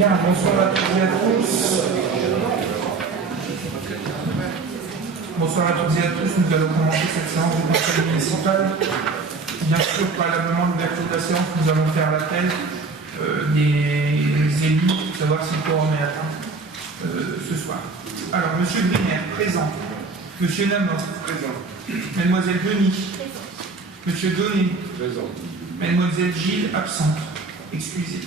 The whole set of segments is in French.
Bien, bonsoir à toutes et à tous. Bonsoir à toutes et à tous. Nous allons commencer cette séance du conseil municipal. Bien sûr, préalablement à l'ouverture de la séance, nous allons faire l'appel des élus pour savoir si le quorum est atteint ce soir. Alors, Monsieur Briner, présent. Monsieur Namor, présent. Mademoiselle Denis, Monsieur Donnet, présent. Mademoiselle Gilles, absente, excusée.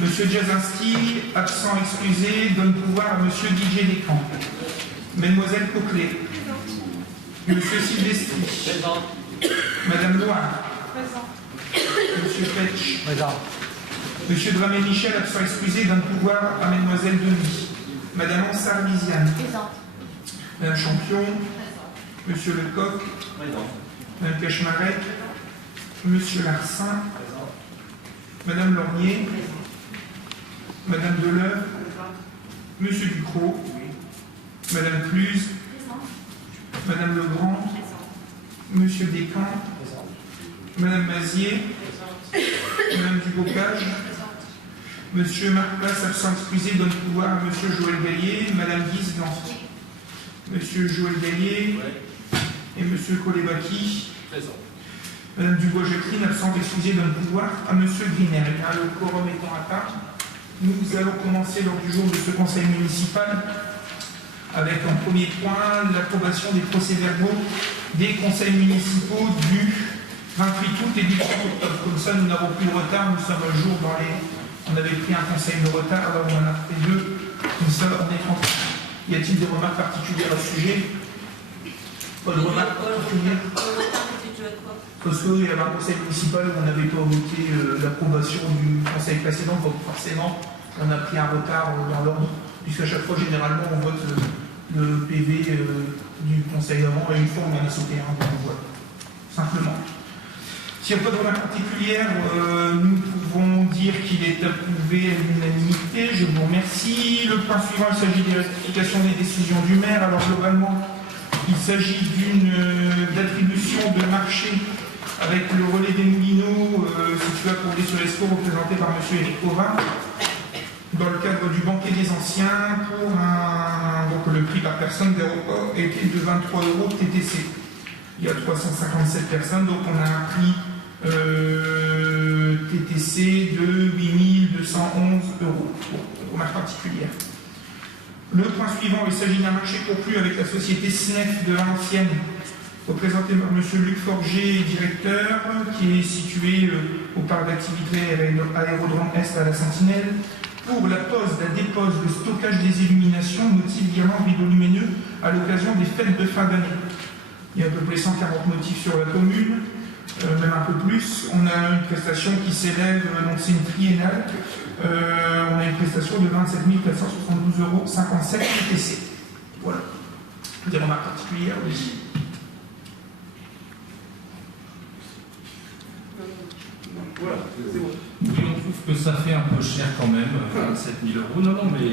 Monsieur Jasinski, absent, excusé, donne pouvoir à Monsieur Didier Descamps. Mademoiselle Coquelet. Monsieur Silvestri. Présent. Madame Loire. Présent. Monsieur Petch. Présent. Monsieur Dramé-Michel, absent, excusé, donne pouvoir à Mademoiselle Denis. Madame Ansar-Viziane. Présent. Madame Champion. Présent. Monsieur Lecoq. Présent. Madame Cachmarek. Monsieur Larsin. Présent. Madame Lornier. Présent. Madame Deleuve. Monsieur Ducrot. Oui. Madame Cluse. Présent. Madame Legrand. Présent. Monsieur Descamps. Présent. Madame Mazier. Présent. Madame Dubocage. Présent. Monsieur Marc Place, absent excusé, donne pouvoir à Monsieur Joël Gaillet. Madame Guise Blanc. Monsieur Joël Gaillet. Ouais. Et Monsieur Kolebaki. Présent. Madame Dubois-Jacqueline, absente excusée, donne pouvoir à Monsieur Griner. Le quorum étant atteint, nous allons commencer lors du jour de ce conseil municipal avec en premier point l'approbation des procès-verbaux des conseils municipaux du 28 août et du 30 octobre. Comme ça, nous n'avons plus de retard. Nous sommes un jour dans les... On avait pris un conseil de retard, alors on en a fait deux. Comme ça, on est tranquille. Y a-t-il des remarques particulières à ce sujet? Pas de remarques particulières? Parce qu'il y avait un conseil municipal où on n'avait pas voté l'approbation du conseil précédent, donc forcément on a pris un retard dans l'ordre, puisqu'à chaque fois généralement on vote le PV du conseil avant et une fois on en a sauté un, donc voilà, simplement. S'il n'y a pas de remarques particulières, nous pouvons dire qu'il est approuvé à l'unanimité. Je vous remercie. Le point suivant, il s'agit des rectifications des décisions du maire. Alors globalement, il s'agit d'une attribution de marché avec le relais des Moulineaux situé à Courville-sur-Escaut, représenté par M. Éric Pauvin, dans le cadre du banquet des anciens, pour donc le prix par personne d'aéroport était de 23 € TTC. Il y a 357 personnes, donc on a un prix TTC de 8 211 €. Bon, remarque particulière. Le point suivant, il s'agit d'un marché conclu avec la société SNEF de Valenciennes, représenté par M. Luc Forger, directeur, qui est situé au parc d'activité Aérodrome Est à la Sentinelle, pour la pose, la dépose, le stockage des illuminations, motifs, guirlandes, rideaux lumineux, à l'occasion des fêtes de fin d'année. Il y a à peu près 140 motifs sur la commune, même un peu plus. On a une prestation qui s'élève, donc c'est une triennale, on a une prestation de 27 472,57 € TTC. Voilà. Des remarques particulières aussi. Voilà, c'est bon. Oui, on trouve que ça fait un peu cher quand même, 27 000 €. Non, mais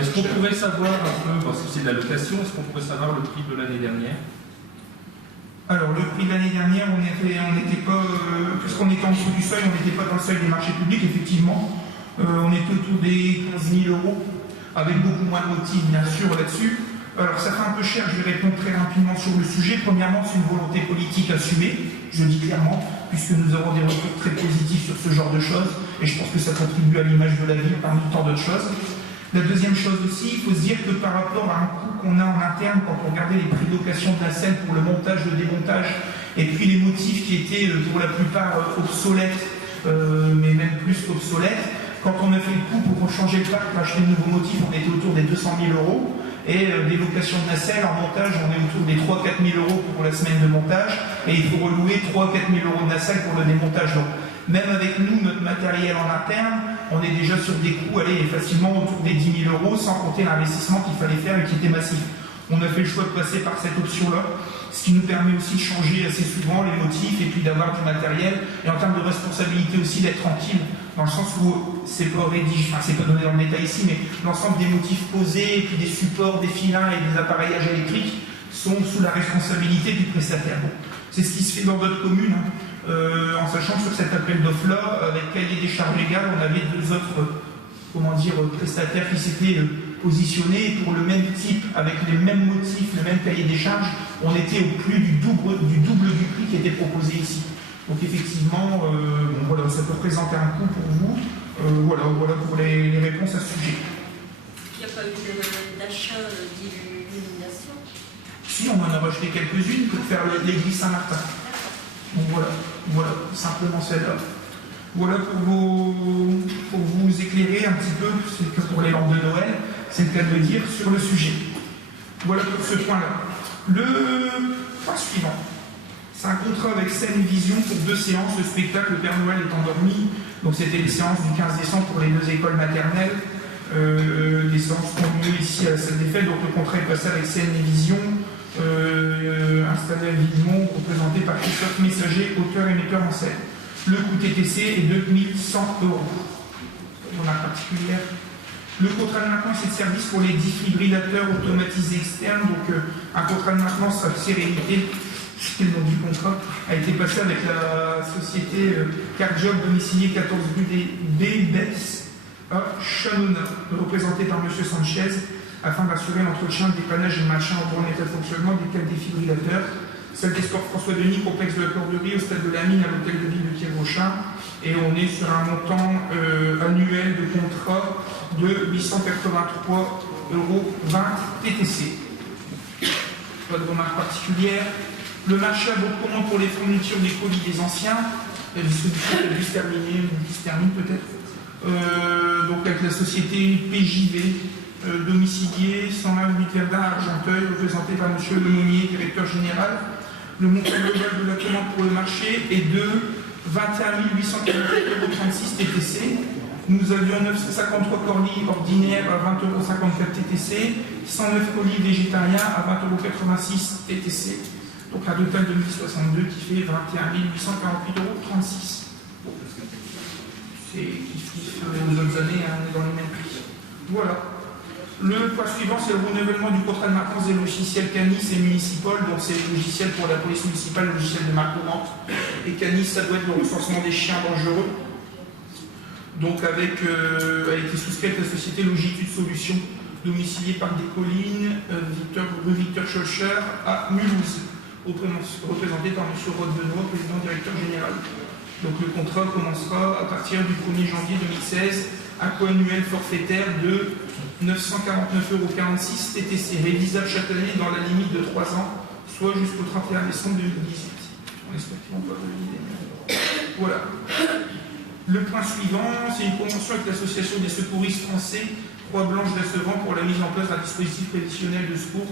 est-ce qu'on pourrait savoir un peu, parce que c'est de la location, est-ce qu'on pourrait savoir le prix de l'année dernière? Alors, le prix de l'année dernière, on n'était pas, puisqu'on était en dessous du seuil, on n'était pas dans le seuil des marchés publics, effectivement. On était autour des 15 000 €, avec beaucoup moins de motifs, bien sûr, là-dessus. Alors, ça fait un peu cher, je vais répondre très rapidement sur le sujet. Premièrement, c'est une volonté politique assumée, je dis clairement, puisque nous avons des retours très positifs sur ce genre de choses, et je pense que ça contribue à l'image de la ville parmi tant d'autres choses. La deuxième chose aussi, il faut se dire que par rapport à un coût qu'on a en interne, quand on regardait les prix de location de la scène pour le montage, le démontage, et puis les motifs qui étaient pour la plupart obsolètes, mais même plus qu'obsolètes, quand on a fait le coup pour changer le parc, pour acheter de nouveaux motifs, on était autour des 200 000 €. Et des locations de nacelle en montage, on est autour des 3 000 à 4 000 € pour la semaine de montage, et il faut relouer 3 000 à 4 000 € de nacelle pour le démontage. Donc, même avec nous, notre matériel en interne, on est déjà sur des coûts facilement autour des 10 000 €, sans compter l'investissement qu'il fallait faire et qui était massif. On a fait le choix de passer par cette option-là, ce qui nous permet aussi de changer assez souvent les motifs et puis d'avoir du matériel, et en termes de responsabilité aussi d'être tranquille, dans le sens où c'est pas rédigé, enfin c'est pas donné dans le détail ici, mais l'ensemble des motifs posés, et puis des supports, des filins et des appareillages électriques sont sous la responsabilité du prestataire. Bon, c'est ce qui se fait dans d'autres communes, en sachant que sur cet appel d'offre-là, avec cahier des charges légales, on avait deux autres comment dire, prestataire qui s'était positionné, et pour le même type, avec les mêmes motifs, le même cahier des charges, on était au plus du double du prix qui était proposé ici. Donc effectivement, bon, voilà, ça peut représenter un coût pour vous. Voilà pour les réponses à ce sujet. Il n'y a pas eu d'achat d'illumination? Si, on en a racheté quelques-unes pour faire l'église Saint-Martin. Donc voilà, simplement celle-là. Voilà pour vous éclairer un petit peu, c'est que pour les lampes de Noël, c'est le cas de le dire, sur le sujet. Voilà pour ce point-là. Le point suivant, c'est un contrat avec Scène et Vision pour 2 séances. Le spectacle Le Père Noël est endormi. Donc c'était les séances du 15 décembre pour les 2 écoles maternelles. Les séances ont lieu ici à la salle des fêtes. Donc le contrat est passé avec Scène et Vision, installé à Villemont, représenté par Christophe Messager, auteur et metteur en scène. Le coût TTC est de 1100 €. Remarque particulière. Le contrat de maintenance et de service pour les défibrillateurs automatisés externes. Donc un contrat de maintenance à Sérénité, c'est le nom du contrat, a été passé avec la société Carjob domiciliée 14 rue des Bébès à Chanona, représentée par M. Sanchez, afin d'assurer l'entretien, le dépannage et le maintien en bon état de fonctionnement des 4 défibrillateurs. Salle des sports François Denis, complexe de la Corderie, au stade de la Mine, à l'hôtel de ville de Pierre-Rochin. Et on est sur un montant annuel de contrat de 883,20 € TTC. Pas de remarque particulière. Le marché à votre commande pour les fournitures des colis des anciens, la distribution est juste terminée, ou se termine peut-être. Donc avec la société PJV, domicilié 101 rue Verdun à Argenteuil, représenté par M. Lemonnier, directeur général. Le montant global de la commande pour le marché est de 21 844,36 € TTC. Nous avions 953 colis ordinaires à 20,54 € TTC, 109 colis végétariens à 20,86 € TTC. Donc un total de 1062 qui fait 21 848,36 €. C'est qui aux autres années, hein, on est dans les mêmes prix. Voilà. Le point suivant, c'est le renouvellement du contrat de maintenance des logiciels Canis et Municipal. Donc c'est le logiciel pour la police municipale, le logiciel de Marc Laurent. Et Canis, ça doit être le recensement des chiens dangereux. Donc a été souscrite la société Logitude Solutions, domiciliée par des collines, rue Victor Scholcher à Mulhouse, représenté par M. Rod Benoît, président directeur général. Donc le contrat commencera à partir du 1er janvier 2016, à coût annuel forfaitaire de 949,46 € TTC, révisable chaque année dans la limite de 3 ans, soit jusqu'au 31 décembre 2018. On espère qu'ils vont pas valider. Voilà. Le point suivant, c'est une convention avec l'association des secouristes français, Croix-Blanche d'Assevant, pour la mise en place d'un dispositif prévisionnel de secours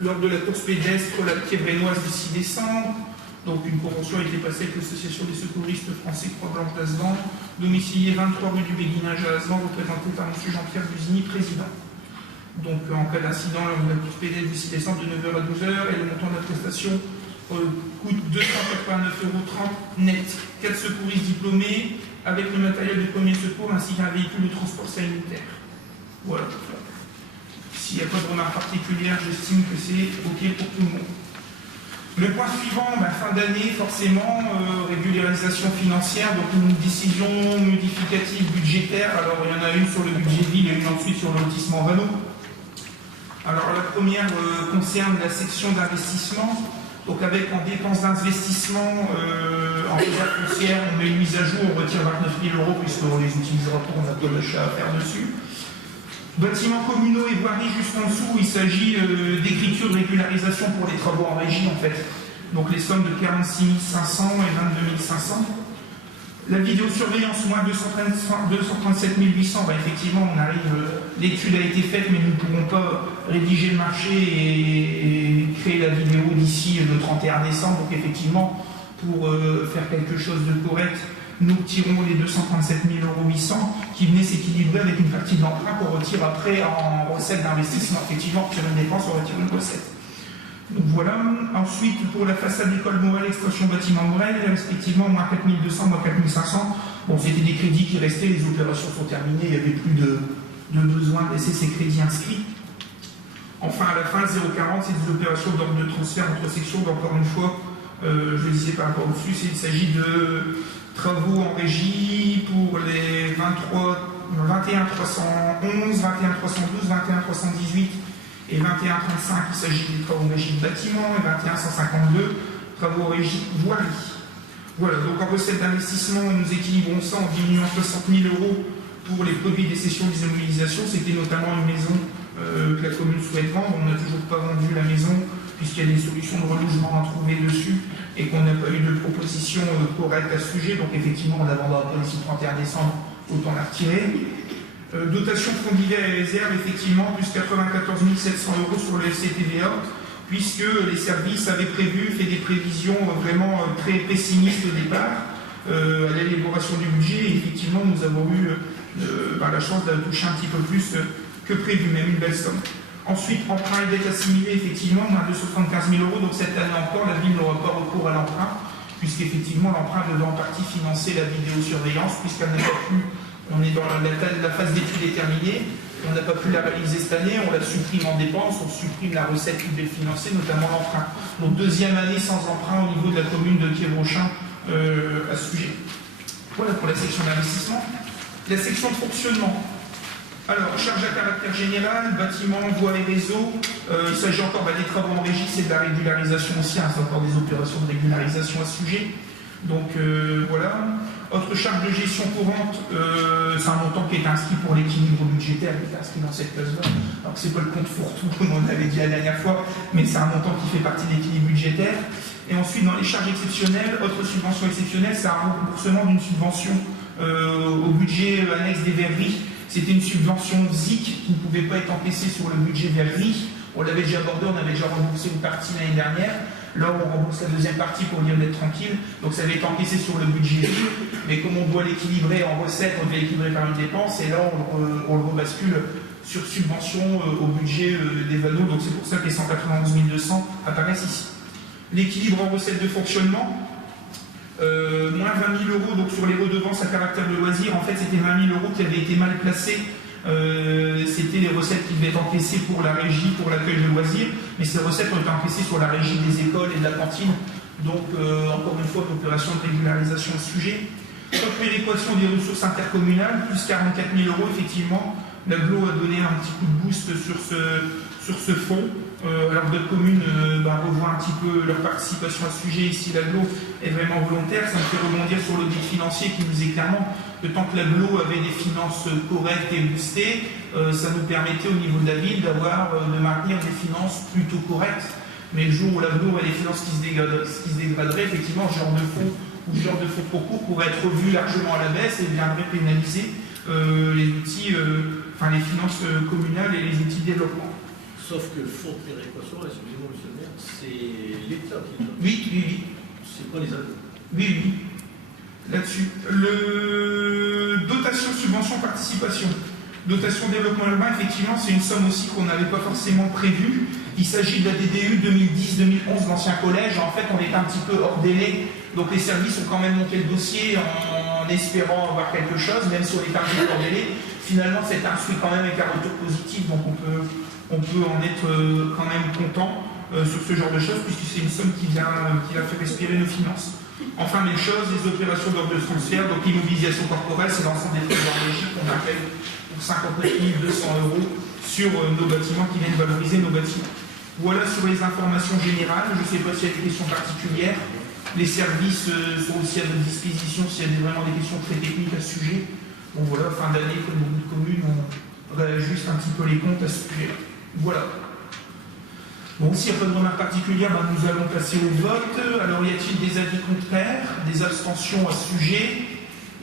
lors de la course pédestre La Pièvre-Rénoise du 6 décembre. Donc une convention a été passée avec l'association des secouristes français Croix-Blanche d'Assevant, domicilié 23 rue du Béguinage à Assevant, représenté par M. Jean-Pierre Busigny, président. Donc en cas d'incident lors de la course pédestre du 6 décembre de 9 h à 12 h, et le montant de la prestation coûte 289,30 € net. 4 secouristes diplômés avec le matériel de premier secours ainsi qu'un véhicule de transport sanitaire. Voilà. S'il n'y a pas de remarque particulière, j'estime que c'est OK pour tout le monde. Le point suivant, fin d'année, forcément, régularisation financière, donc une décision modificative budgétaire. Alors il y en a une sur le budget ville et une ensuite sur le lotissement Renault. Alors la première concerne la section d'investissement. Donc avec en dépenses d'investissement en réserve foncière, on met une mise à jour, on retire 29 000 € puisqu'on les utilisera pour un acte d'achat à faire dessus. Bâtiments communaux et voiries juste en dessous, il s'agit d'écriture de régularisation pour les travaux en régie en fait. Donc les sommes de 46 500 et 22 500. La vidéosurveillance, moins 237 800, effectivement, on arrive, l'étude a été faite, mais nous ne pourrons pas rédiger le marché et créer la vidéo d'ici le 31 décembre. Donc effectivement, pour faire quelque chose de correct, nous tirons les 237 800 qui venaient s'équilibrer avec une partie de l'emprunt qu'on retire après en recette d'investissement. Effectivement, sur une dépense, on retire une recette. Donc voilà. Ensuite, pour la façade école Morel, extension bâtiment Morel, respectivement, moins 4200, moins 4500. Bon, c'était des crédits qui restaient, les opérations sont terminées, il n'y avait plus de besoin de laisser ces crédits inscrits. Enfin, à la fin, 0,40, c'est des opérations d'ordre de transfert entre sections. Encore une fois, je le disais par rapport au dessus, il s'agit de travaux en régie pour les 23 21 311, 21 312, 21 318 et 21 35, il s'agit des travaux en régie de bâtiment, et 21 152, travaux en régie voirie. Voilà, donc en recette d'investissement, nous équilibrons ça en diminuant 60 000 € pour les produits des cessions des immobilisations. C'était notamment une maison que la commune souhaite vendre. On n'a toujours pas vendu la maison puisqu'il y a des solutions de relogement à trouver dessus et qu'on n'a pas eu de proposition correcte à ce sujet. Donc effectivement, on la vendra pas d'ici le 31 décembre, autant la retirer. Dotation fonds divers et réserves, effectivement, plus 94 700 € sur le FCTVA, puisque les services avaient prévu, fait des prévisions vraiment très pessimistes au départ à l'élaboration du budget. Et effectivement, nous avons eu la chance de toucher un petit peu plus que prévu, même une belle somme. Ensuite, emprunt et dette assimilée, effectivement, on a 275 000 €. Donc cette année encore, la ville n'aura pas recours à l'emprunt, puisqu'effectivement, l'emprunt devait en partie financer la vidéosurveillance, puisqu'elle n'a pas pu. On est dans la phase d'étude est terminée, on n'a pas pu la réaliser cette année, on la supprime en dépenses, on supprime la recette qui devait financer, notamment l'emprunt. Donc deuxième année sans emprunt au niveau de la commune de Thiévrochin à ce sujet. Voilà pour la section d'investissement. La section de fonctionnement. Alors, charge à caractère général, bâtiment, voies et réseaux. Il s'agit encore des travaux en régie, c'est de la régularisation aussi, c'est encore des opérations de régularisation à ce sujet. Donc voilà. Autre charge de gestion courante, c'est un montant qui est inscrit pour l'équilibre budgétaire, qui est inscrit dans cette case-là. Alors c'est pas le compte fourre-tout comme on avait dit la dernière fois, mais c'est un montant qui fait partie de l'équilibre budgétaire. Et ensuite, dans les charges exceptionnelles, autre subvention exceptionnelle, c'est un remboursement d'une subvention au budget annexe des verreries. C'était une subvention ZIC qui ne pouvait pas être encaissée sur le budget verrerie. On l'avait déjà abordé, on avait déjà remboursé une partie l'année dernière. Là, on rembourse la deuxième partie pour dire d'être tranquille. Donc, ça avait été encaissé sur le budget. Mais comme on doit l'équilibrer en recettes, on doit l'équilibrer par une dépense. Et là, on le rebascule sur subvention au budget des vanneaux. Donc, c'est pour ça que les 191 200 apparaissent ici. L'équilibre en recettes de fonctionnement, moins 20 000 € donc sur les redevances à caractère de loisir. En fait, c'était 20 000 € qui avaient été mal placés. C'était les recettes qui devaient être encaissées pour la régie, pour l'accueil de loisirs, mais ces recettes ont été encaissées sur la régie des écoles et de la cantine. Donc, encore une fois, une opération de régularisation à ce sujet. Péréquation des ressources intercommunales, plus 44 000 €, effectivement. L'AGLO a donné un petit coup de boost sur ce fonds. Alors d'autres communes revoient un petit peu leur participation à ce sujet. Ici, l'AGLO est vraiment volontaire. Ça me fait rebondir sur l'audit financier qui nous dit clairement que tant que l'AGLO avait des finances correctes et boostées, ça nous permettait au niveau de la ville de maintenir des finances plutôt correctes. Mais le jour où l'AGLO a des finances qui se dégraderaient, effectivement, ce genre de fonds ou ce genre de fonds trop court pourrait être revu largement à la baisse et viendrait pénaliser les outils, les finances communales et les outils de développement. Sauf que le fonds de péréquation, excusez-moi monsieur le maire, c'est l'État qui le donne. Oui. C'est pas les AGLO. Oui. Là-dessus. Dotation, subvention, participation. Dotation développement urbain, effectivement, c'est une somme aussi qu'on n'avait pas forcément prévue. Il s'agit de la DDU 2010-2011, l'ancien collège. En fait, on est un petit peu hors délai, donc les services ont quand même monté le dossier en espérant avoir quelque chose, même si on est un peu hors délai. Finalement, c'est instruit quand même avec un retour positif, donc on peut en être quand même content sur ce genre de choses, puisque c'est une somme qui va faire respirer nos finances. Enfin, même chose, les opérations d'ordre de transfert, donc l'immobilisation corporelle, c'est l'ensemble des travaux en régie qu'on appelle pour 59 200 € sur nos bâtiments qui viennent valoriser nos bâtiments. Voilà sur les informations générales. Je ne sais pas s'il y a des questions particulières. Les services sont aussi à votre disposition s'il y a vraiment des questions très techniques à ce sujet. Bon voilà, fin d'année, comme beaucoup de communes, on réajuste un petit peu les comptes à ce sujet. Voilà. Bon, s'il n'y a pas de remarques particulières, nous allons passer au vote. Alors, y a-t-il des avis contraires, des abstentions à ce sujet?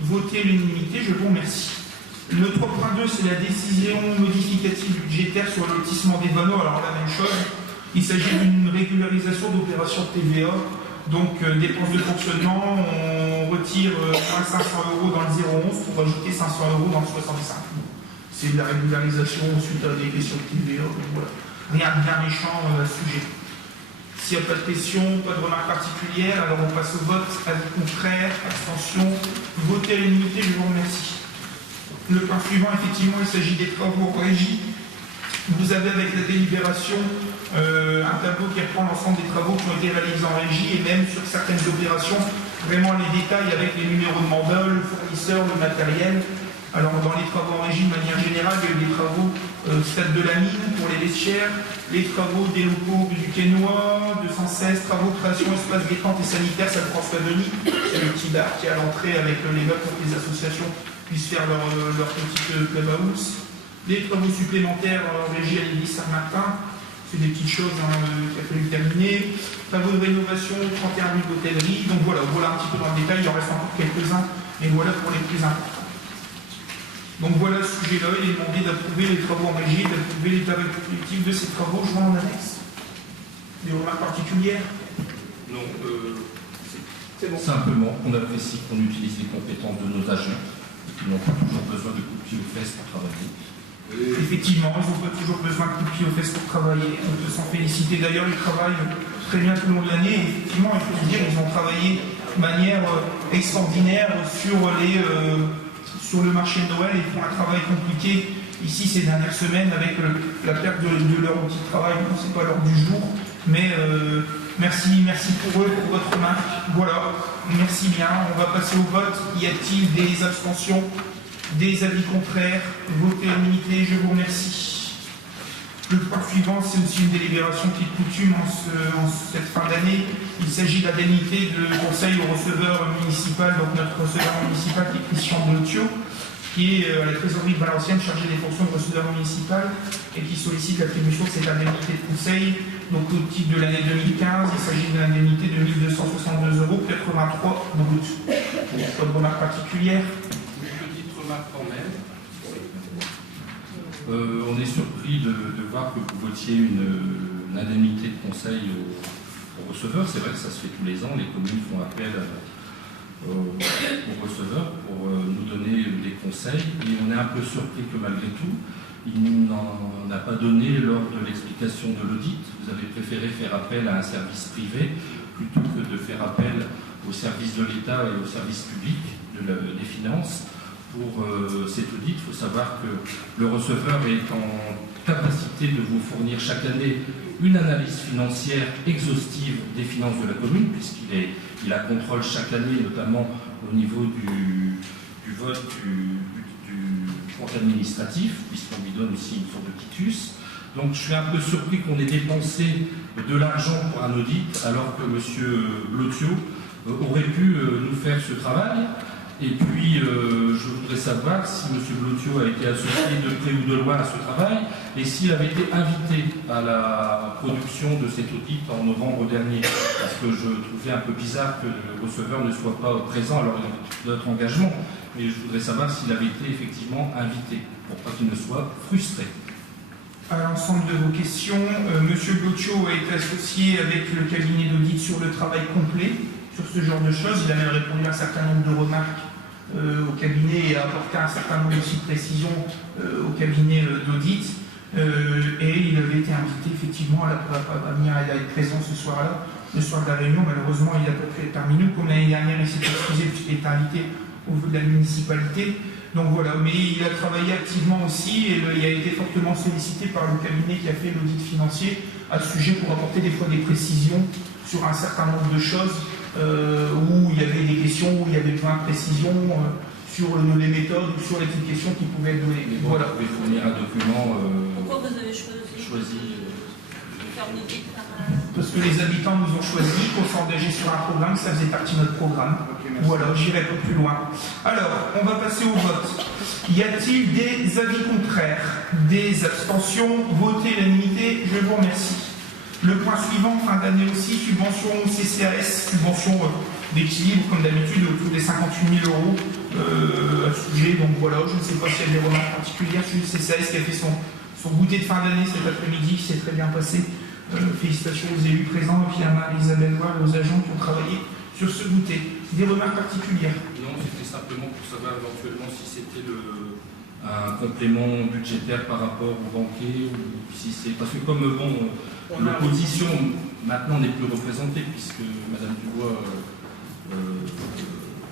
Votez l'unanimité, je vous remercie. Le 3.2, c'est la décision modificative budgétaire sur le lotissement des vanneaux. Alors, la même chose, il s'agit d'une régularisation d'opérations de TVA. Donc, dépenses de fonctionnement, on retire 500 € dans le 011 pour rajouter 500 € dans le 65. C'est de la régularisation suite à des questions de TVA. Donc, voilà. Rien de bien méchant à ce sujet. S'il n'y a pas de questions, pas de remarques particulières, alors on passe au vote. Avis contraire, abstention, votez à l'unanimité, je vous remercie. Le point suivant, effectivement, il s'agit des travaux en régie. Vous avez avec la délibération un tableau qui reprend l'ensemble des travaux qui ont été réalisés en régie et même sur certaines opérations, vraiment les détails avec les numéros de mandat, le fournisseur, le matériel. Alors dans les travaux en régie, de manière générale, il y a eu des travaux stade de la mine pour les vestiaires, les travaux des locaux du Quénois, 216, travaux création, espace détente et sanitaire, ça François Denis, c'est le petit bar qui est à l'entrée avec les meubles pour que les associations puissent faire leur petite clubhouse. Les travaux supplémentaires en régie à l'église Saint-Martin, c'est des petites choses qu'il a fallu terminer. Travaux de rénovation, 31 000 d'hôtellerie. Donc voilà un petit peu dans le détail, il en reste encore quelques-uns, mais voilà pour les plus importants. Donc voilà ce sujet-là, il est demandé d'approuver les travaux en régie, d'approuver les tarifs productifs de ces travaux joints en annexe. Des remarques particulières? Non, c'est bon. Simplement, on apprécie qu'on utilise les compétences de nos agents, qui n'ont pas toujours besoin de coups de pied aux fesses pour travailler. Effectivement, ils n'ont pas toujours besoin de coups de pied aux fesses pour travailler. On peut s'en féliciter. D'ailleurs, ils travaillent très bien tout le long de l'année. Et effectivement, il faut se dire qu'ils ont travaillé de manière extraordinaire sur le marché de Noël. Ils font un travail compliqué ici ces dernières semaines avec la perte de leur outil de travail. Bon, c'est pas l'heure du jour, mais merci pour eux, pour votre remarque. Voilà, merci bien. On va passer au vote. Y a-t-il des abstentions? Des avis contraires? Votez à l'unité, je vous remercie. Le point suivant, c'est aussi une délibération qui est coutume en cette fin d'année. Il s'agit de l'indemnité de conseil au receveur municipal, donc notre receveur municipal qui est Christian Blotio, qui est à la trésorerie de Valenciennes, chargé des fonctions de receveur municipal, et qui sollicite l'attribution de cette indemnité de conseil. Donc au titre de l'année 2015, il s'agit d'une indemnité de 1 262,83 € brut. Pas de remarque particulière? Quand même. On est surpris de voir que vous votiez une indemnité de conseil au receveur. C'est vrai que ça se fait tous les ans. Les communes font appel au receveur pour nous donner des conseils. Et on est un peu surpris que malgré tout, il n'en a pas donné lors de l'explication de l'audit. Vous avez préféré faire appel à un service privé plutôt que de faire appel au service de l'État et au service public des finances. Pour cet audit, il faut savoir que le receveur est en capacité de vous fournir chaque année une analyse financière exhaustive des finances de la commune, puisqu'il a contrôle chaque année, notamment au niveau du vote du compte administratif, puisqu'on lui donne aussi une sorte de quitus. Donc je suis un peu surpris qu'on ait dépensé de l'argent pour un audit, alors que M. Blotio aurait pu nous faire ce travail. Et puis, je voudrais savoir si M. Blotio a été associé de près ou de loin à ce travail et s'il avait été invité à la production de cet audit en novembre dernier. Parce que je trouvais un peu bizarre que le receveur ne soit pas présent alors de notre engagement. Mais je voudrais savoir s'il avait été effectivement invité, pour pas qu'il ne soit frustré. À l'ensemble de vos questions, M. Blotio a été associé avec le cabinet d'audit sur le travail complet, sur ce genre de choses. Il a même répondu à un certain nombre de remarques au cabinet et a apporté un certain nombre aussi de précisions au cabinet d'audit. Et il avait été invité effectivement à venir être présent ce soir-là, le soir de la réunion. Malheureusement, il n'a pas pu être parmi nous. Comme l'année dernière, il s'est excusé puisqu'il était invité au niveau de la municipalité. Donc voilà, mais il a travaillé activement aussi et il a été fortement sollicité par le cabinet qui a fait l'audit financier à ce sujet pour apporter des fois des précisions sur un certain nombre de choses. Où il y avait des questions, où il y avait besoin de précision sur les méthodes ou sur les petites questions qui pouvaient être données. Mais bon, voilà. Vous pouvez fournir un document. Pourquoi vous avez choisi de faire une audit par... Parce que les habitants nous ont choisi, qu'on s'est engagé sur un programme, ça faisait partie de notre programme. Okay, voilà, j'irai pas plus loin. Alors, on va passer au vote. Y a-t-il des avis contraires? Des abstentions? Votez l'unanimité, je vous remercie. Le point suivant, fin d'année aussi, subvention CCAS, subvention d'équilibre, comme d'habitude, autour des 58 000 € à ce sujet. Donc voilà, je ne sais pas s'il y a des remarques particulières. C'est le CCAS qui a fait son goûter de fin d'année cet après-midi, qui s'est très bien passé. Félicitations aux élus présents, et puis à Marie-Isabelle Loire et aux agents qui ont travaillé sur ce goûter. Des remarques particulières? Non, c'était simplement pour savoir éventuellement si c'était un complément budgétaire par rapport aux banquiers, ou si c'est... Parce que comme, bon... L'opposition maintenant n'est plus représentée puisque Mme Dubois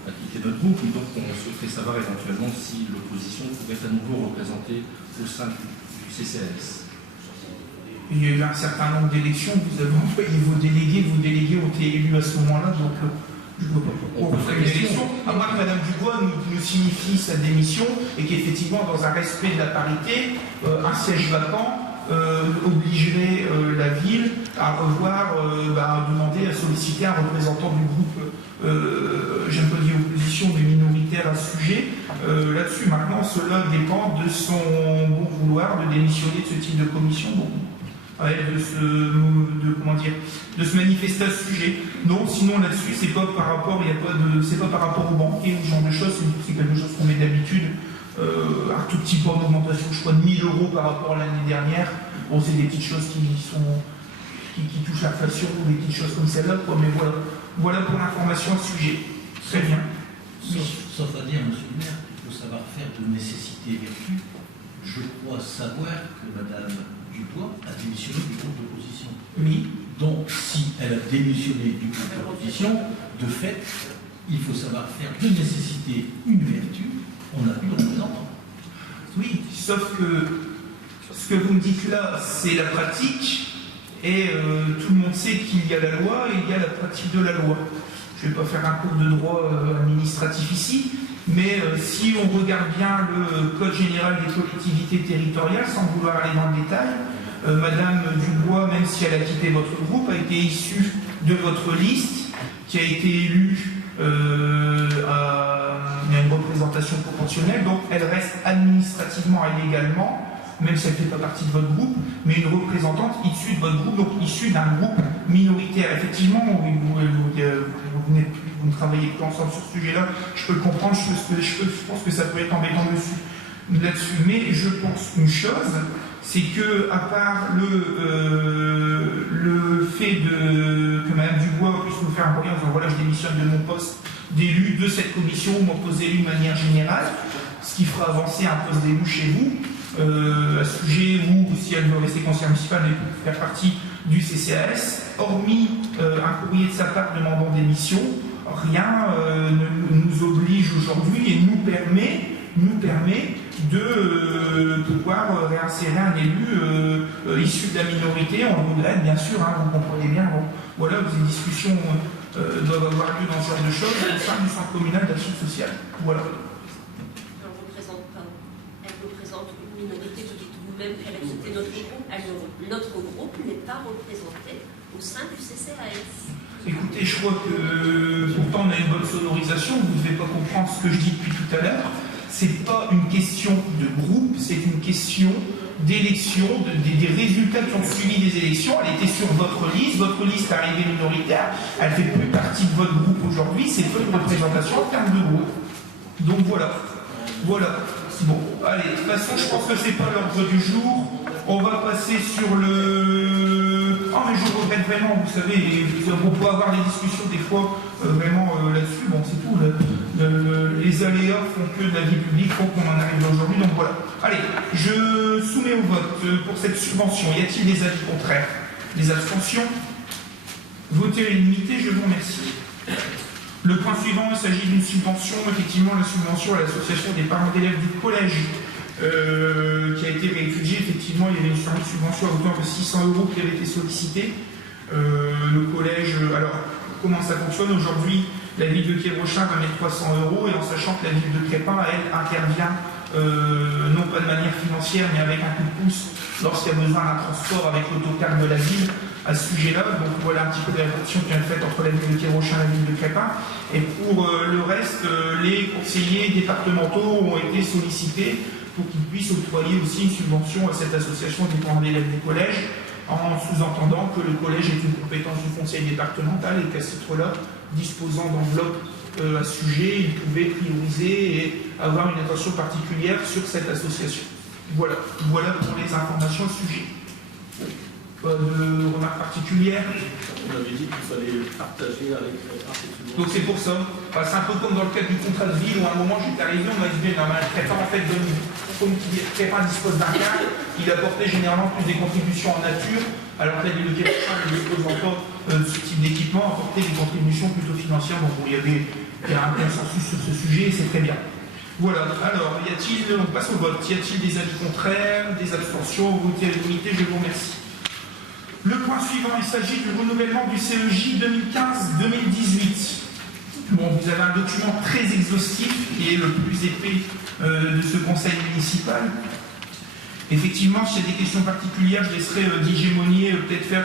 a quitté notre groupe, donc on souhaiterait savoir éventuellement si l'opposition pourrait à nouveau représenter au sein du CCAS. Il y a eu un certain nombre d'élections, vous avez envoyé vos délégués ont été élus à ce moment-là, donc je ne vois pas pourquoi on ferait une élection. À moins que Mme Dubois nous signifie sa démission et qu'effectivement, dans un respect de la parité, un siège vacant obligerait la ville à revoir, à demander, à solliciter un représentant du groupe, j'aime pas dire opposition, mais minoritaire à ce sujet. Là-dessus, maintenant, cela dépend de son bon vouloir de démissionner de ce type de commission. Bon. De se manifester à ce sujet. Non, sinon là-dessus, c'est pas par rapport, c'est pas par rapport aux banquiers ou ce genre de choses, c'est quelque chose qu'on met d'habitude. Un tout petit peu d'augmentation, je crois, de 1 000 € par rapport à l'année dernière. Bon, c'est des petites choses qui touchent l'inflation ou des petites choses comme celle-là, quoi. Mais voilà pour l'information à ce sujet. Très bien. Sauf à dire, monsieur le maire, qu'il faut savoir faire de nécessité et vertu. Je crois savoir que Madame Dubois a démissionné du groupe d'opposition. Oui. Donc, si elle a démissionné du groupe d'opposition, de fait, il faut savoir faire de nécessité une vertu. On n'a plus de représentant. Oui, sauf que ce que vous me dites là, c'est la pratique, et tout le monde sait qu'il y a la loi et il y a la pratique de la loi. Je ne vais pas faire un cours de droit administratif ici, mais si on regarde bien le Code général des collectivités territoriales, sans vouloir aller dans le détail, Madame Dubois, même si elle a quitté votre groupe, a été issue de votre liste, qui a été élue à une représentation proportionnelle, donc elle reste administrativement et légalement, même si elle ne fait pas partie de votre groupe, mais une représentante issue de votre groupe, donc issue d'un groupe minoritaire. Effectivement, vous ne travaillez plus ensemble sur ce sujet-là, je peux le comprendre, je pense que ça peut être embêtant là-dessus, mais je pense une chose, c'est que, à part le fait que Mme Dubois puisse nous faire un courrier en disant voilà, je démissionne de mon poste d'élu de cette commission, ou mon poste d'élu de manière générale, ce qui fera avancer un poste d'élu chez vous, à ce sujet où, si elle veut rester conseillère municipale, elle peut faire partie du CCAS, hormis un courrier de sa part demandant démission, rien ne nous oblige aujourd'hui et nous permet de pouvoir réinsérer un élu issu de la minorité. On le regrette, bien sûr, hein, vous comprenez bien. Bon, voilà, ces discussions doivent avoir lieu dans ce genre de choses au sein du centre communal d'action sociale. Voilà. Elle ne représente pas. Elle représente une minorité. Vous dites vous-même qu'elle a quitté notre groupe. Notre groupe n'est pas représenté au sein du CCAS. Écoutez, je crois que pourtant on a une bonne sonorisation, vous ne devez pas comprendre ce que je dis depuis tout à l'heure. C'est pas une question de groupe, c'est une question d'élection, des résultats qui ont suivi des élections. Elle était sur votre liste est arrivée minoritaire, elle fait plus partie de votre groupe aujourd'hui, c'est pas une représentation en termes de groupe. Donc voilà. Bon, allez, de toute façon, je pense que c'est pas l'ordre du jour. On va passer sur le... Ah, mais je regrette vraiment, vous savez, on peut avoir des discussions des fois vraiment là-dessus. Bon, c'est tout. Les aléas font que la vie publique, font qu'on en arrive là aujourd'hui. Donc voilà. Allez, je soumets au vote pour cette subvention. Y a-t-il des avis contraires? Des abstentions? Votez à l'unanimité, je vous remercie. Le point suivant, il s'agit d'une subvention, effectivement, la subvention à l'association des parents d'élèves du collège qui a été réétudiée. Effectivement, il y avait une subvention à hauteur de 600 € qui avait été sollicitée. Le collège, alors, comment ça fonctionne aujourd'hui? La ville de Quiévrochin va mettre 300 € et en sachant que la ville de Crépin, elle, intervient non pas de manière financière, mais avec un coup de pouce lorsqu'il y a besoin d'un transport avec l'autocar de la ville à ce sujet-là. Donc voilà un petit peu de la répartition qui est faite entre la ville de Quiévrochin et la ville de Crépin. Et pour le reste, les conseillers départementaux ont été sollicités pour qu'ils puissent octroyer aussi une subvention à cette association des parents d'élèves du collège, en sous-entendant que le collège est une compétence du conseil départemental et qu'à ce titre-là, disposant d'enveloppes à ce sujet, il pouvait prioriser et avoir une attention particulière sur cette association. Voilà pour les informations à ce sujet. Pas de remarques particulières. On avait dit qu'il fallait partager avec Donc c'est pour ça. Enfin, c'est un peu comme dans le cadre du contrat de ville où à un moment j'étais arrivé, on m'a dit non, mais Crépin en fait comme Crépin dispose d'un cadre, il apportait généralement plus des contributions en nature, alors que la ville de Crépin ne disposant pas de ce type d'équipement, apportait des contributions plutôt financières. Donc bon, il y a un consensus sur ce sujet et c'est très bien. Voilà, alors on passe au vote. Y a-t-il des avis contraires, des abstentions? Votez à l'unanimité, je vous remercie. Le point suivant, il s'agit du renouvellement du CEJ 2015-2018. Bon, Donc vous avez un document très exhaustif qui est le plus épais de ce conseil municipal. Effectivement, s'il y a des questions particulières, je laisserai Didier Monnier peut-être faire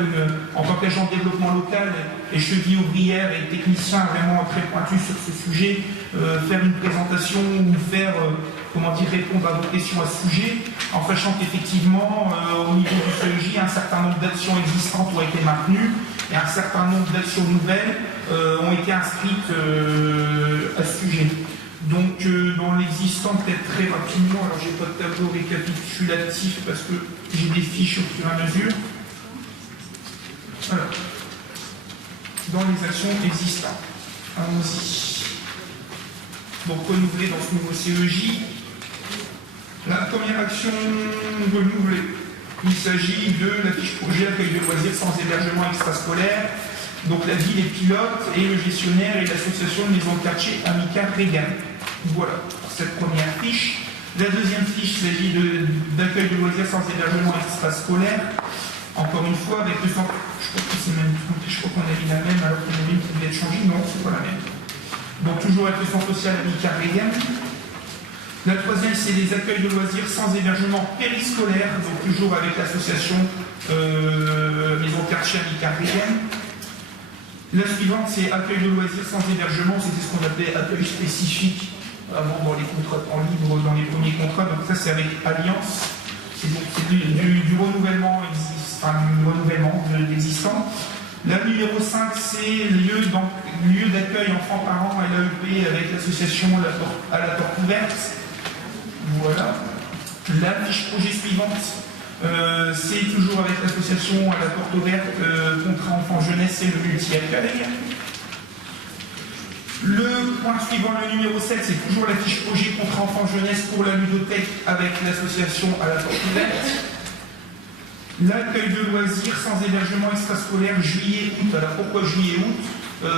en tant qu'agent de développement local et cheville ouvrière et technicien vraiment très pointu sur ce sujet, faire une présentation ou faire, répondre à vos questions à ce sujet, en sachant qu'effectivement, au niveau du CEJ, un certain nombre d'actions existantes ont été maintenues et un certain nombre d'actions nouvelles ont été inscrites à ce sujet. Donc, dans l'existant, peut-être très rapidement, alors j'ai pas de tableau récapitulatif parce que j'ai des fiches au fur et à mesure. Voilà. Dans les actions existantes. Allons-y. Donc, renouveler dans ce nouveau CEJ. La première action renouvelée. Il s'agit de la fiche projet accueil de loisirs sans hébergement extrascolaire. Donc, la ville est pilote et le gestionnaire est l'association de maisons de quartier Amica Regan. Voilà pour cette première fiche. La deuxième fiche s'agit d'accueil de loisirs sans hébergement extrascolaire. Encore une fois, avec le centre. Je crois que c'est même trompé, je crois qu'on a mis la même alors qu'on avait une qui devait être changée. Non, c'est pas la même. Donc toujours avec le centre social Amica Regan. La troisième, c'est les accueils de loisirs sans hébergement périscolaire, donc toujours avec l'association Maison de quartier Amica Regan. La suivante, c'est accueil de loisirs sans hébergement, c'était ce qu'on appelait accueil spécifique avant dans les contrats en libre, dans les premiers contrats. Donc ça, c'est avec Alliance. C'est du renouvellement de l'existant. La numéro 5, c'est lieu d'accueil enfants parents à l'AEP avec l'association à la porte ouverte. Voilà. La fiche projet suivante, c'est toujours avec l'association à la porte ouverte, contrat enfant-jeunesse et le multi-accueil. Le point suivant, le numéro 7, c'est toujours la fiche projet contrat enfant-jeunesse pour la ludothèque avec l'association à la porte ouverte. L'accueil de loisirs sans hébergement extrascolaire juillet-août. Alors pourquoi juillet-août?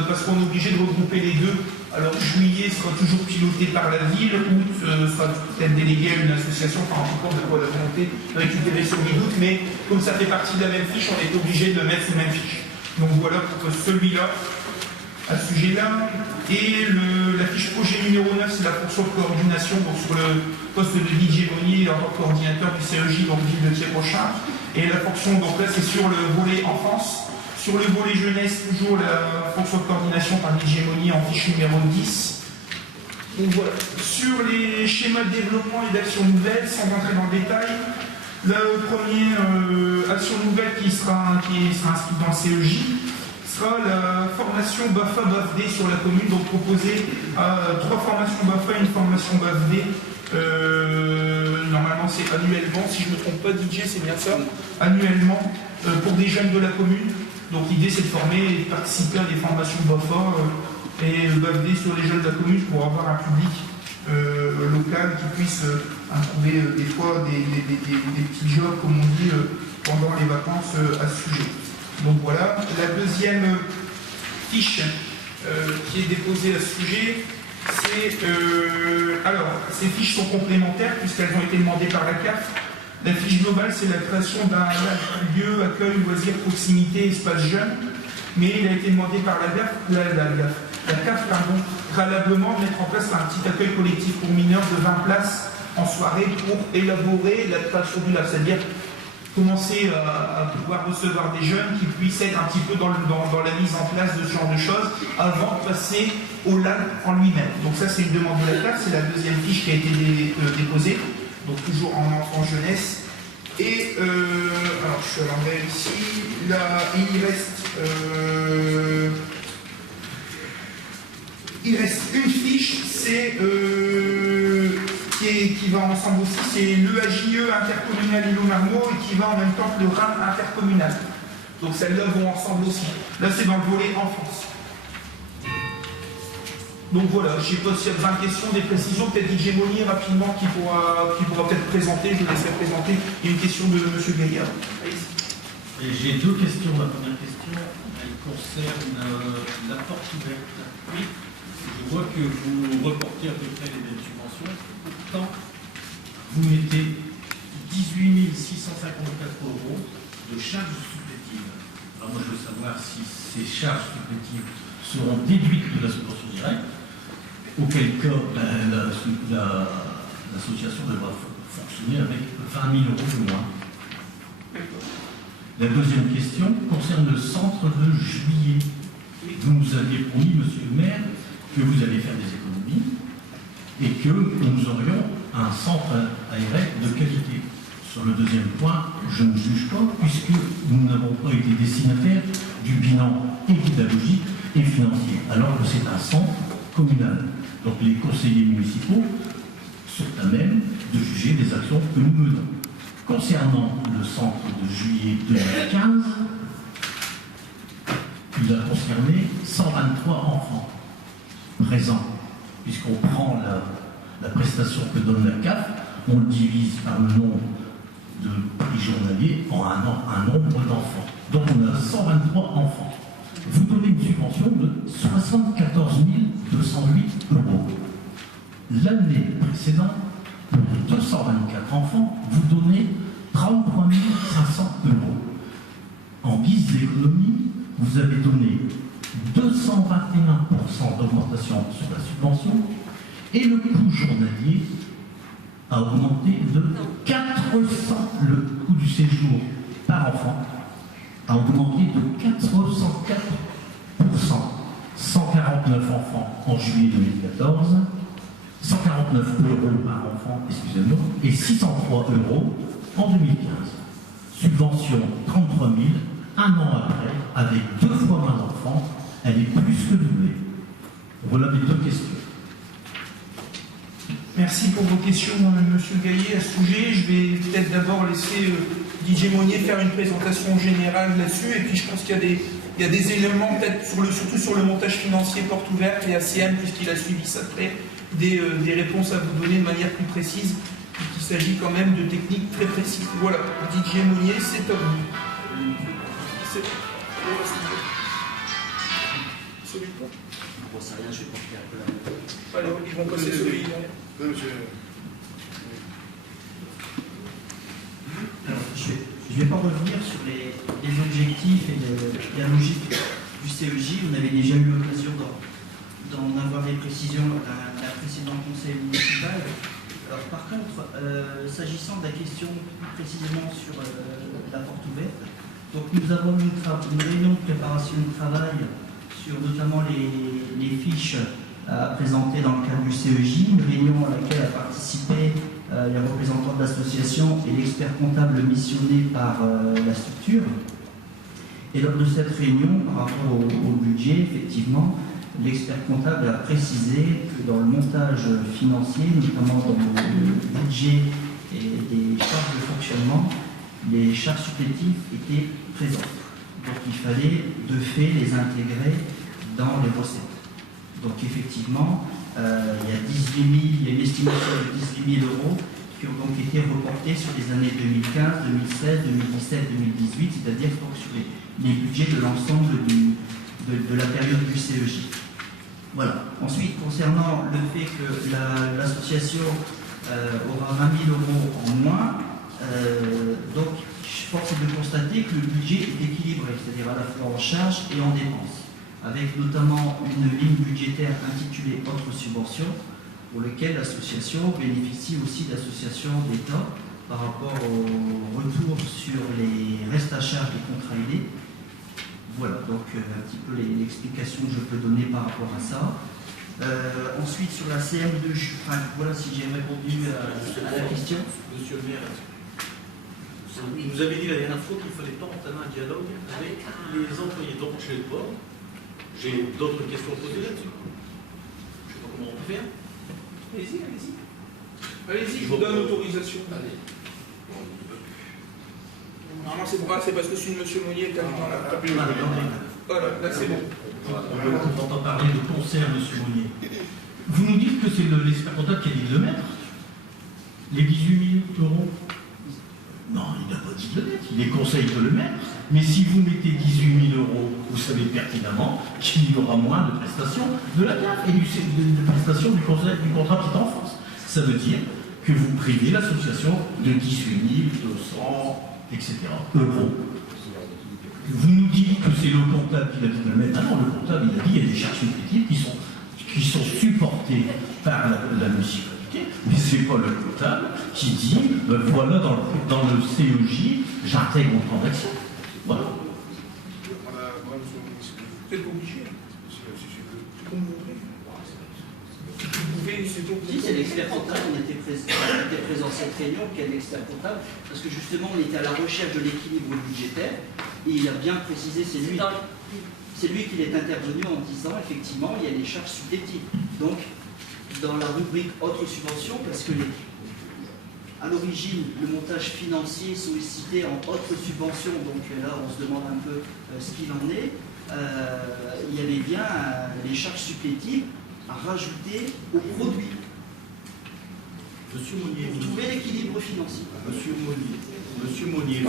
Parce qu'on est obligé de regrouper les deux. Alors juillet sera toujours piloté par la ville, août sera peut-être délégué à une association, enfin en tout cas de quoi la volonté de récupérer sur mi-août, mais comme ça fait partie de la même fiche, on est obligé de mettre la même fiche. Donc voilà pour celui-là, à ce sujet-là. Et la fiche projet numéro 9, c'est la fonction de coordination, donc sur le poste de Didier Monnier en tant que coordinateur du CEJ, donc ville de Thiers-Rochin. Et la fonction, donc là c'est sur le volet enfance. Sur le volet jeunesse, toujours la fonction de coordination par l'hégémonie en fiche numéro 10. Donc voilà. Sur les schémas de développement et d'actions nouvelles, sans rentrer dans le détail, la première action nouvelle qui sera inscrite dans le CEJ sera la formation BAFA-BAFD sur la commune, donc proposer 3 formations BAFA et une formation BAFD. Normalement c'est annuellement, si je ne me trompe pas DJ, c'est bien ça, annuellement pour des jeunes de la commune. Donc l'idée c'est de former et de participer à des formations BAFA et BAFD sur les jeunes de la commune pour avoir un public local qui puisse trouver des fois des petits jobs comme on dit pendant les vacances à ce sujet. Donc voilà, la deuxième fiche qui est déposée à ce sujet, c'est alors ces fiches sont complémentaires puisqu'elles ont été demandées par la CAF. La fiche globale, c'est la création d'un lieu, accueil, loisirs, proximité, espace jeune. Mais il a été demandé par la CAF, préalablement de mettre en place un petit accueil collectif pour mineurs de 20 places en soirée pour élaborer la création du lab. C'est-à-dire commencer à pouvoir recevoir des jeunes qui puissent être un petit peu dans la mise en place de ce genre de choses avant de passer au lab en lui-même. Donc ça, c'est une demande de la CAF. C'est la deuxième fiche qui a été déposée. Donc toujours en enfant jeunesse. Et alors je suis à l'envers ici. Là, il reste une fiche, c'est qui va ensemble aussi, c'est l'EAJE intercommunal Îlot-Marmot et qui va en même temps que le RAN intercommunal. Donc celles-là vont ensemble aussi. Là c'est dans le volet enfance. Donc voilà, je ne sais pas s'il y a besoin de questions, des précisions, peut-être DJ Monnier rapidement qui pourra peut-être présenter, je le laisserai présenter. Il y a une question de M. Gaillard. J'ai 2 questions. La première question, elle concerne la porte ouverte. Oui. Je vois que vous reportez à peu près les mêmes subventions. Pourtant, vous mettez 18 654 € de charges supplétives. Alors moi, je veux savoir si ces charges supplétives seront déduites de la subvention directe auquel cas l'association devra fonctionner avec 20 000 euros de moins. La deuxième question concerne le centre de juillet. Vous nous aviez promis, monsieur le maire, que vous allez faire des économies et que nous aurions un centre aéré de qualité. Sur le deuxième point, je ne juge pas, puisque nous n'avons pas été destinataires du bilan pédagogique et financier, alors que c'est un centre communal. Donc les conseillers municipaux sont à même de juger des actions que nous menons. Concernant le centre de juillet 2015, il a concerné 123 enfants présents, puisqu'on prend la prestation que donne la CAF, on le divise par le nombre de prix journaliers en un nombre d'enfants. Donc on a 123 enfants. Vous donnez une subvention de 74 208 euros. L'année précédente, pour 224 enfants, vous donnez 33 500 euros. En guise d'économie, vous avez donné 221% d'augmentation sur la subvention et le coût journalier a augmenté de 400. Le coût du séjour par enfant a augmenté de 404%. 149 enfants en juillet 2014, 149 euros par enfant, excusez-moi, et 603 euros en 2015. Subvention 33 000, un an après, avec 2 fois moins d'enfants, elle est plus que doublée. Voilà mes 2 questions. Merci pour vos questions, monsieur Gaillet, à ce sujet. Je vais peut-être d'abord laisser Didier Monnier faire une présentation générale là-dessus, et puis je pense qu'il y a des éléments, peut-être surtout sur le montage financier porte ouverte et ACM, puisqu'il a suivi ça près, des réponses à vous donner de manière plus précise, puisqu'il s'agit quand même de techniques très précises. Voilà, Didier Monnier, c'est à vous. Celui-là. Bon, c'est rien, je vais porter un peu la... Allez, ils vont passer celui-là. Alors, je ne vais pas revenir sur les objectifs et la logique du CEJ. On avait déjà eu l'occasion d'en avoir des précisions à la précédente conseil municipal. Alors, par contre, s'agissant de la question plus précisément sur la porte ouverte, donc nous avons une réunion de préparation de travail sur notamment les fiches à présenter dans le cadre du CEJ, une réunion à laquelle a participé les représentants de l'association et l'expert comptable missionné par la structure. Et lors de cette réunion, par rapport au budget, effectivement, l'expert comptable a précisé que dans le montage financier, notamment dans le budget et des charges de fonctionnement, les charges supplétives étaient présentes. Donc il fallait de fait les intégrer dans les recettes. Donc effectivement, il y a une estimation de 18 000 euros qui ont donc été reportés sur les années 2015, 2016, 2017, 2018, c'est-à-dire sur les budgets de l'ensemble de la période du CEJ. Voilà. Ensuite, concernant le fait que l'association aura 20 000 euros en moins, donc force est de constater que le budget est équilibré, c'est-à-dire à la fois en charge et en dépenses, avec notamment une ligne budgétaire intitulée « Autres subventions », pour lequel l'association bénéficie aussi d'associations d'État par rapport au retour sur les restes à charge des contrats aidés. Voilà, donc un petit peu l'explication que je peux donner par rapport à ça. Ensuite, sur la CM2, voilà si j'ai répondu à la question. Monsieur le maire, vous nous avez dit la dernière fois qu'il ne fallait pas entamer un dialogue avec les employés. Donc je ne sais pas. J'ai d'autres questions à poser là-dessus. Je ne sais pas comment on peut faire. Allez-y, allez-y. Allez-y, je vous donne l'autorisation. Allez. Non, c'est parce que celui de M. Monnier est dans la table. Voilà, là c'est bon. On entend parler de concert, M. Monnier. Vous nous dites que c'est l'expert comptable qui a dit de le mettre. Les 18 000 euros. Non, il n'a pas dit de le mettre. Il les conseille de le mettre. Mais si vous mettez 18 000 euros, vous savez pertinemment qu'il y aura moins de prestations de la CAF et de prestations du contrat petite enfance. Ça veut dire que vous privez l'association de 18 200, etc. euros. Vous nous dites que c'est le comptable qui a dit de le mettre. Ah non, le comptable, il a dit qu'il y a des charges supplétives qui sont supporté par la municipalité, mais ce n'est pas le comptable qui dit voilà, dans le CEJ, j'intègre mon plan d'action. Voilà. Vous êtes obligé. C'est comme vous voulez. Vous pouvez, c'est pour Si, c'est l'expert comptable, on était présent à cette réunion, qui est l'expert comptable, parce que justement, on était à la recherche de l'équilibre budgétaire, et il a bien précisé, c'est lui qui est intervenu en disant, effectivement, il y a les charges supplétives. Donc, dans la rubrique autres subventions, parce que à l'origine, le montage financier sollicité en autres subventions, donc là, on se demande un peu ce qu'il en est, il y avait bien les charges supplétives à rajouter au produit. Monsieur Monnier, Pour trouver l'équilibre financier. Monsieur Monnier,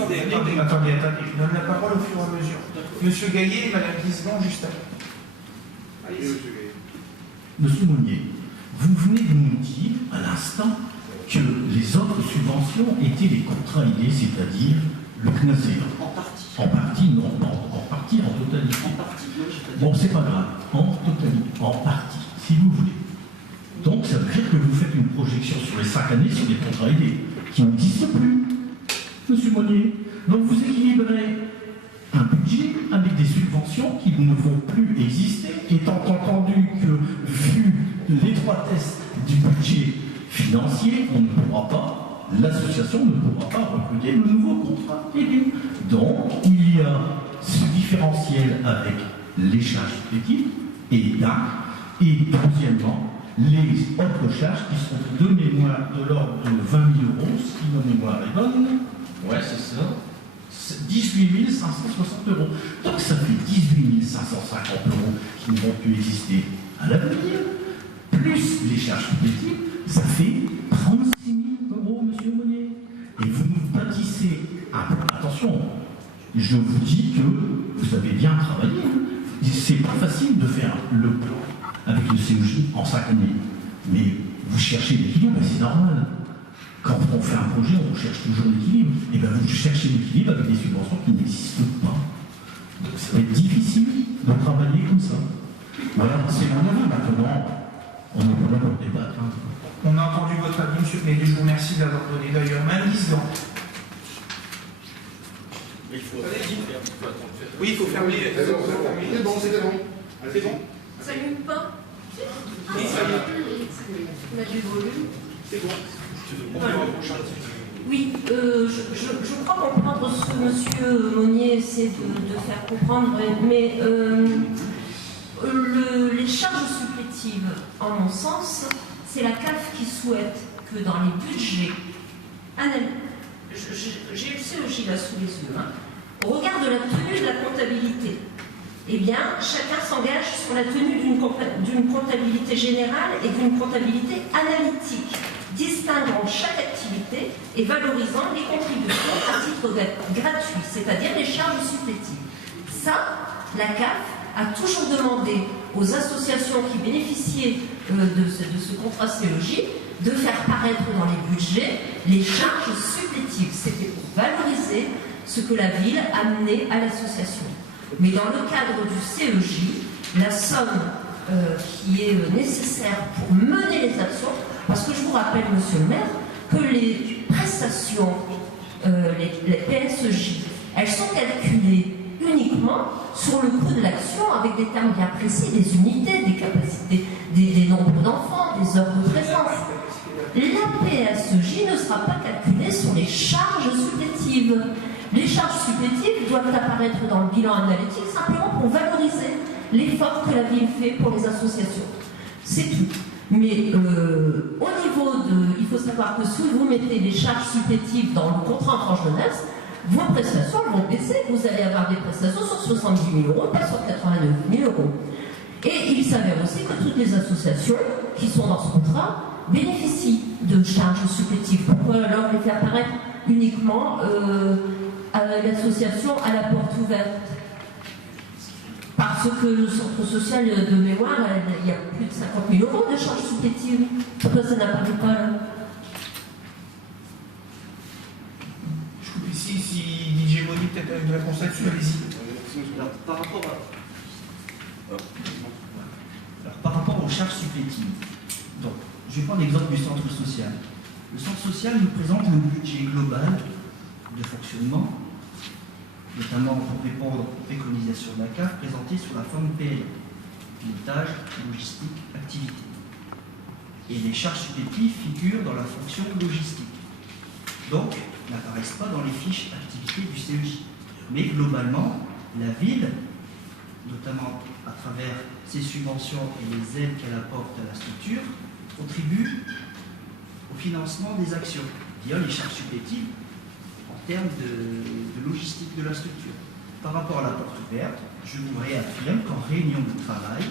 Attendez. Je donne la parole au fur et à mesure. Monsieur Gaillet et Madame Guisban, juste après. Allez, Monsieur Gaillet. Monsieur Monnier, vous venez de nous dire à l'instant que les autres subventions étaient les contrats aidés, c'est-à-dire le CNASEA. En partie. En partie, non, en partie, en totalité. En partie, non, j'ai pas dit. Bon, c'est pas grave, en totalité, en partie, si vous voulez. Donc, ça veut dire que vous faites une projection sur les 5 années sur des contrats aidés qui n'existent plus, Monsieur Monnier. Donc, vous équilibrez un budget avec des subventions qui ne vont plus exister, étant entendu que, vu l'étroitesse du budget financier, on ne pourra pas, l'association ne pourra pas recruter le nouveau contrat aidé. Donc, il y a ce différentiel avec les charges supplétives, et deuxièmement, les autres charges qui sont de mémoire de l'ordre de 20 000 euros, si ma mémoire est bonne. Ouais, c'est ça. 18 560 euros. Donc ça fait 18 550 euros qui ne vont plus exister à l'avenir, plus les charges supplétives, ça fait 36 000 euros, Monsieur Monnier. Et vous nous bâtissez un peu. Attention, je vous dis que vous avez bien travaillé. C'est pas facile de faire le plan avec le CEJ en 5 années. Mais vous cherchez l'équilibre, c'est normal. Quand on fait un projet, on cherche toujours l'équilibre. Et bien vous cherchez l'équilibre avec des subventions qui n'existent pas. Donc ça va être difficile de travailler comme ça. Voilà, c'est mon avis. Maintenant, on n'est pas là pour débattre. Hein. On a entendu votre avis, Monsieur Pédu, je vous remercie de l'avoir donné. D'ailleurs, Madame Guisban. Oui, il faut fermer. C'est bon. C'est bon. Ça n'allume pas. Oui, ça y est. On a du volume. C'est bon. Oui, je crois comprendre ce que Monsieur Monnier essaie de faire comprendre, mais les charges supplétives, en mon sens, c'est la CAF qui souhaite que dans les budgets, j'ai le CEJ là sous les yeux, au regard de la tenue de la comptabilité, eh bien, chacun s'engage sur la tenue d'une comptabilité générale et d'une comptabilité analytique, distinguant chaque activité et valorisant les contributions à titre gratuit, c'est-à-dire les charges supplétives. Ça, la CAF a toujours demandé aux associations qui bénéficiaient de ce contrat CEJ de faire paraître dans les budgets les charges supplétives. C'était pour valoriser ce que la ville amenait à l'association. Mais dans le cadre du CEJ, la somme qui est nécessaire pour mener les actions, parce que je vous rappelle, Monsieur le maire, que les prestations, les PSEJ, elles sont calculées uniquement sur le coût de l'action avec des termes bien précis, des unités, des capacités, des nombres d'enfants, des heures de présence. La PSEJ ne sera pas calculée sur les charges supplétives. Les charges supplétives doivent apparaître dans le bilan analytique simplement pour valoriser l'effort que la ville fait pour les associations. C'est tout. Mais au niveau de... Il faut savoir que si vous mettez les charges supplétives dans le contrat en tranche de jeunesse, vos prestations vont baisser. Vous allez avoir des prestations sur 70 000 euros, pas sur 89 000 euros. Et il s'avère aussi que toutes les associations qui sont dans ce contrat bénéficient de charges supplétives. Pourquoi alors les faire apparaître uniquement à l'association à la porte ouverte? Parce que le centre social de mémoire, il y a plus de 50 000 euros de charges supplétives. Pourquoi ça n'apparaît pas là? Si DJ Moni peut-être a une réponse là-dessus, allez-y. Alors, par rapport aux charges supplétives. Donc, je vais prendre l'exemple du centre social. Le centre social nous présente un budget global de fonctionnement, notamment pour répondre aux préconisations de la CAF, présenté sous la forme PL, pilotage, logistique, activité. Et les charges supplétives figurent dans la fonction logistique. Donc, n'apparaissent pas dans les fiches activités du CEJ. Mais globalement, la ville, notamment à travers ses subventions et les aides qu'elle apporte à la structure, contribue au financement des actions, via les charges supplétives en termes de logistique de la structure. Par rapport à la porte ouverte, je vous réaffirme qu'en réunion de travail,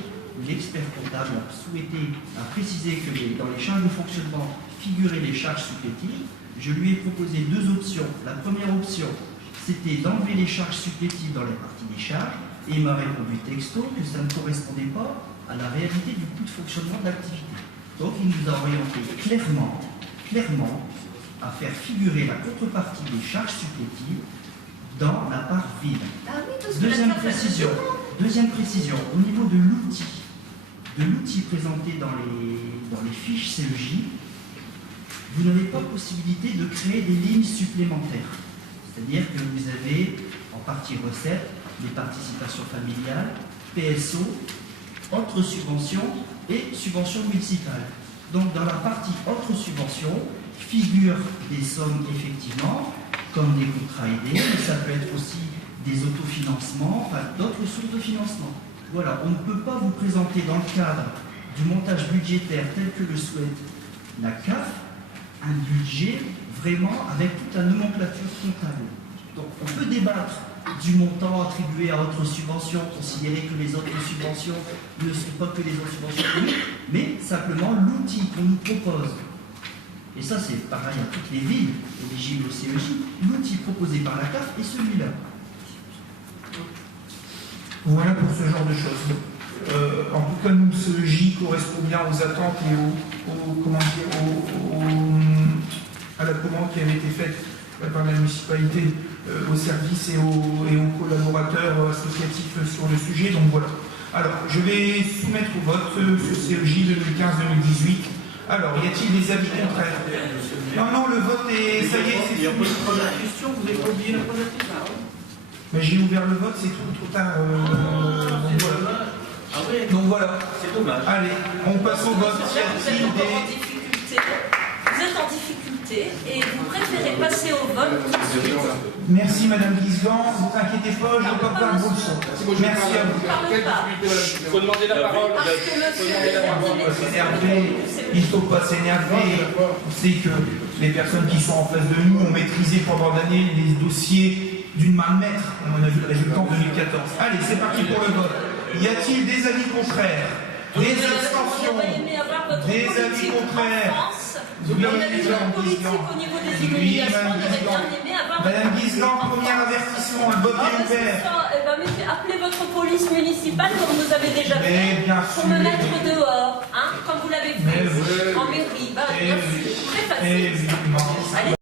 l'expert comptable a précisé que dans les charges de fonctionnement figuraient les charges supplétives. Je lui ai proposé deux options. La première option, c'était d'enlever les charges supplétives dans les parties des charges, et il m'a répondu texto que ça ne correspondait pas à la réalité du coût de fonctionnement de l'activité. Donc il nous a orienté clairement à faire figurer la contrepartie des charges supplétives dans la part vide. Ah oui, parce que Deuxième précision, au niveau de l'outil présenté dans les fiches CEJ, vous n'avez pas possibilité de créer des lignes supplémentaires. C'est-à-dire que vous avez en partie recettes, les participations familiales, PSO, autres subventions et subventions municipales. Donc dans la partie autres subventions figurent des sommes effectivement, comme des contrats aidés, mais ça peut être aussi des autofinancements, enfin d'autres sources de financement. Voilà, on ne peut pas vous présenter dans le cadre du montage budgétaire tel que le souhaite la CAF, un budget vraiment avec toute la nomenclature comptable. Donc on peut débattre du montant attribué à autres subventions, considérer que les autres subventions ne sont pas que les autres subventions, mais simplement l'outil qu'on nous propose. Et ça c'est pareil à toutes les villes éligibles au CEJ, l'outil proposé par la CAF est celui-là. Voilà pour ce genre de choses. En tout cas, nous, ce CEJ correspond bien aux attentes et à la commande qui avait été faite par la municipalité aux services et aux collaborateurs associatifs sur le sujet. Donc voilà. Alors, je vais soumettre au vote ce CEJ 2015-2018. Alors, y a-t-il des avis contraires? Non, le vote est... Ça y est, c'est Il n'y a pas de première question, vous avez pas oublié la première question. Mais j'ai ouvert le vote, c'est trop tard. Donc voilà. Ah ouais, Donc voilà. c'est dommage. Allez, on passe au vote. Vous êtes en difficulté et vous préférez passer au vote tout de suite. Merci Madame Guisgan, ne vous inquiétez pas, je ne vais pas perdre vos leçons. Merci à vous. Il faut demander la parole. Il ne faut pas s'énerver. On sait que les personnes qui sont en face de nous ont maîtrisé pendant d'années les dossiers d'une main de maître. On a vu le résultat en 2014. Allez, c'est parti pour le vote. Y a-t-il des avis contraires? Des abstentions? Des avis contraires? On a vu la politique au niveau des illuminations, on aurait bien aimé avoir... Madame Guisgan, premier avertissement, le vote est ouvert. Appelez votre police municipale comme vous avez déjà fait pour me mettre dehors, hein, comme vous l'avez fait en mairie. Bien sûr, très facile. Évidemment. Allez.